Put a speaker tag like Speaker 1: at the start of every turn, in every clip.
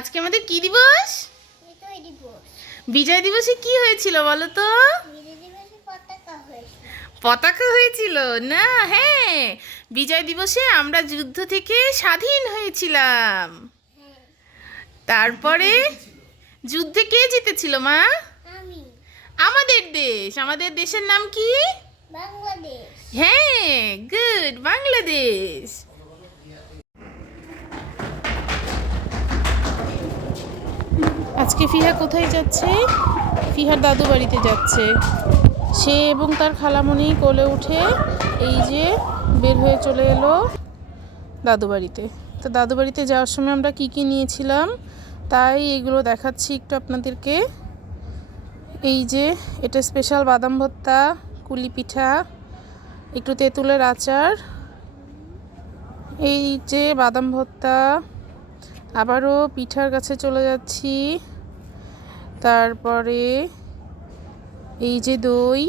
Speaker 1: আজকে আমাদের কি দিবস?
Speaker 2: বিজয় দিবসে
Speaker 1: কি হয়েছিল বলো তো?
Speaker 2: পতাকা
Speaker 1: পতাকা হয়েছিল? না হ্যাঁ। বিজয় দিবসে আমরা যুদ্ধ থেকে স্বাধীন হয়েছিলাম।
Speaker 2: হ্যাঁ
Speaker 1: তারপরে যুদ্ধে কে জিতেছিল মা? আমাদের দেশ। আমাদের দেশের নাম কি?
Speaker 2: বাংলাদেশ।
Speaker 1: হ্যাঁ গুড। বাংলাদেশ। আজকে ফিহা কোথায় যাচ্ছে? ফিহার দাদু বাড়িতে যাচ্ছে। সে এবং তার খালামণি কোলে উঠে এই যে বের হয়ে চলে এলো দাদু বাড়িতে। তো দাদু বাড়িতে যাওয়ার সময় আমরা কি কি নিয়েছিলাম? তাই এগুলো দেখাচ্ছি একটু আপনাদেরকে। এই যে এটা স্পেশাল বাদাম ভর্তা, কুলি পিঠা, একটু তেঁতুলের আচার। এই যে বাদাম ভর্তা, আবারও পিঠার কাছে চলে যাচ্ছি। তারপরে এই যে দই,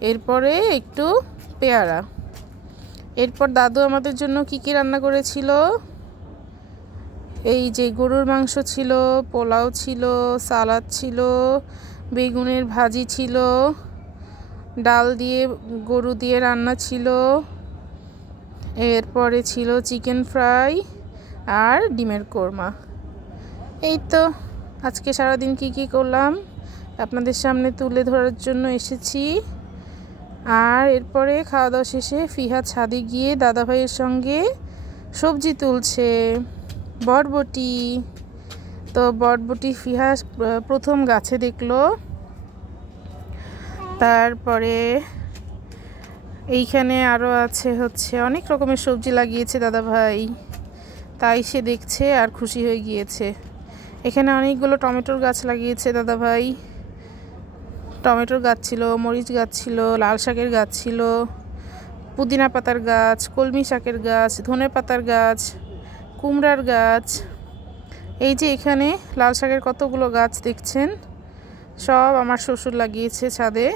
Speaker 1: এরপরে একটু পেয়ারা। এরপর দাদু আমাদের জন্য কি কি রান্না করেছিল? এই যে গরুর মাংস ছিল, পোলাও ছিল, সালাদ ছিল, বেগুনের ভাজি ছিল, ডাল দিয়ে, গরু দিয়ে রান্না ছিল। এরপরে ছিল চিকেন ফ্রাই আর ডিমের কোরমা। এই তো আজকে সারাদিন কি কি করলাম? আপনাদের সামনে তুলে ধরার জন্য এসেছি। আর এরপরে খাওয়া দাওয়া শেষে ফিহা ছাদে গিয়ে দাদাভাইয়ের সঙ্গে সবজি তুলছে। বরবটি। তো বরবটি ফিহা প্রথম গাছে দেখল। তারপরে এইখানে আরও আছে হচ্ছে অনেক রকমের সবজি লাগিয়েছে দাদা ভাই তাই সে দেখছে আর খুশি হয়ে গিয়েছে। এখানে অনেকগুলো টমেটোর গাছ লাগিয়েছে দাদা ভাই। টমেটোর গাছ ছিল, মরিচ গাছ ছিল, লাল শাকের গাছ ছিল, পুদিনা পাতার গাছ, কলমি শাকের গাছ, ধনে পাতার গাছ, কুমড়ার গাছ। এই যে এখানে লাল শাকের কতগুলো গাছ দেখছেন? সব আমার শ্বশুর লাগিয়েছে ছাদে।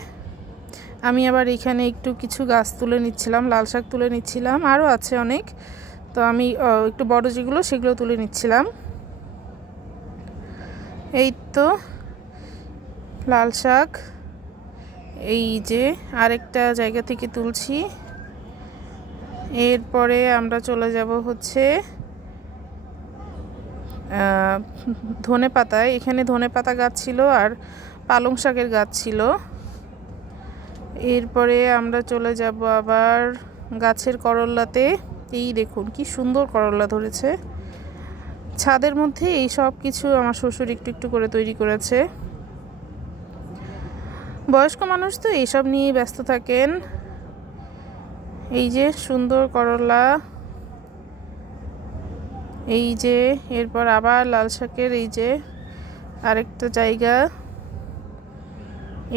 Speaker 1: আমি আবার এখানে একটু কিছু গাছ তুলে নিচ্ছিলাম, লাল শাক তুলে নিচ্ছিলাম, আরও আছে অনেক। তো আমি একটু বড় যেগুলো, সেগুলো তুলে নিচ্ছিলাম। এই তো, লাল শাক। এই যে আরেকটা জায়গা থেকে তুলছি। এরপরে আমরা চলে যাব হচ্ছে ধনে পাতায় এখানে ধনে পাতা গাছ ছিল আর পালং শাকের গাছ ছিল। এরপরে আমরা চলে যাব আবার গাছের করল্লাতে। এই দেখুন, কি সুন্দর করল্লা ধরেছে। ছাদের মধ্যে এই সব কিছু আমার শ্বশুর একটু একটু করে তৈরি করেছে। বয়স্ক মানুষ তো এইসব নিয়েই ব্যস্ত থাকেন। এই যে সুন্দর করলা। এই যে এরপর আবার লাল শাকের এই যে আরেকটা জায়গা।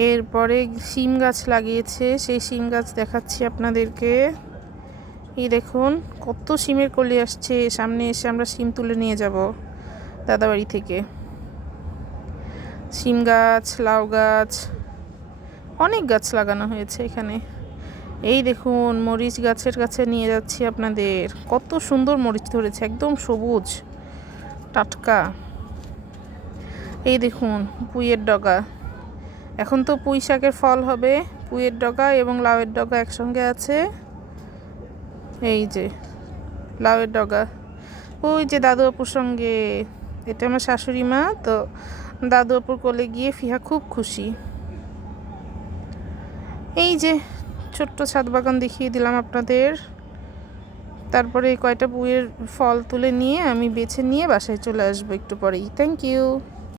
Speaker 1: এরপরে শিম গাছ লাগিয়েছে, সেই শিম গাছ দেখাচ্ছি আপনাদেরকে। এই দেখুন, কত সিমের কলি আসছে। সামনে এসে আমরা সিম তুলে নিয়ে যাব দাদাবাড়ি থেকে। সিম গাছ, লাউ গাছ, অনেক গাছ লাগানো হয়েছে এখানে। এই দেখুন, মরিচ গাছের কাছে নিয়ে যাচ্ছি আপনাদের। কত সুন্দর মরিচ ধরেছে, একদম সবুজ, টাটকা। এই দেখুন, পুইয়ের ডগা। এখন তো পুঁই শাকের ফল হবে, পুঁইয়ের ডগা এবং লাউয়ের ডগা একসঙ্গে আছে। এই যে, লাউয়ের ডগা। ওই যে দাদু অপুর সঙ্গে, এটা আমার শাশুড়ি মা, তো দাদু অপুর কোলে গিয়ে ফিহা খুব খুশি। এই যে, ছোট্ট ছাদ বাগান দেখিয়ে দিলাম আপনাদের। তারপরে কয়টা পুঁয়ের ফল তুলে নিয়ে আমি বেছে নিয়ে বাসায় চলে আসব একটু পরেই। Thank you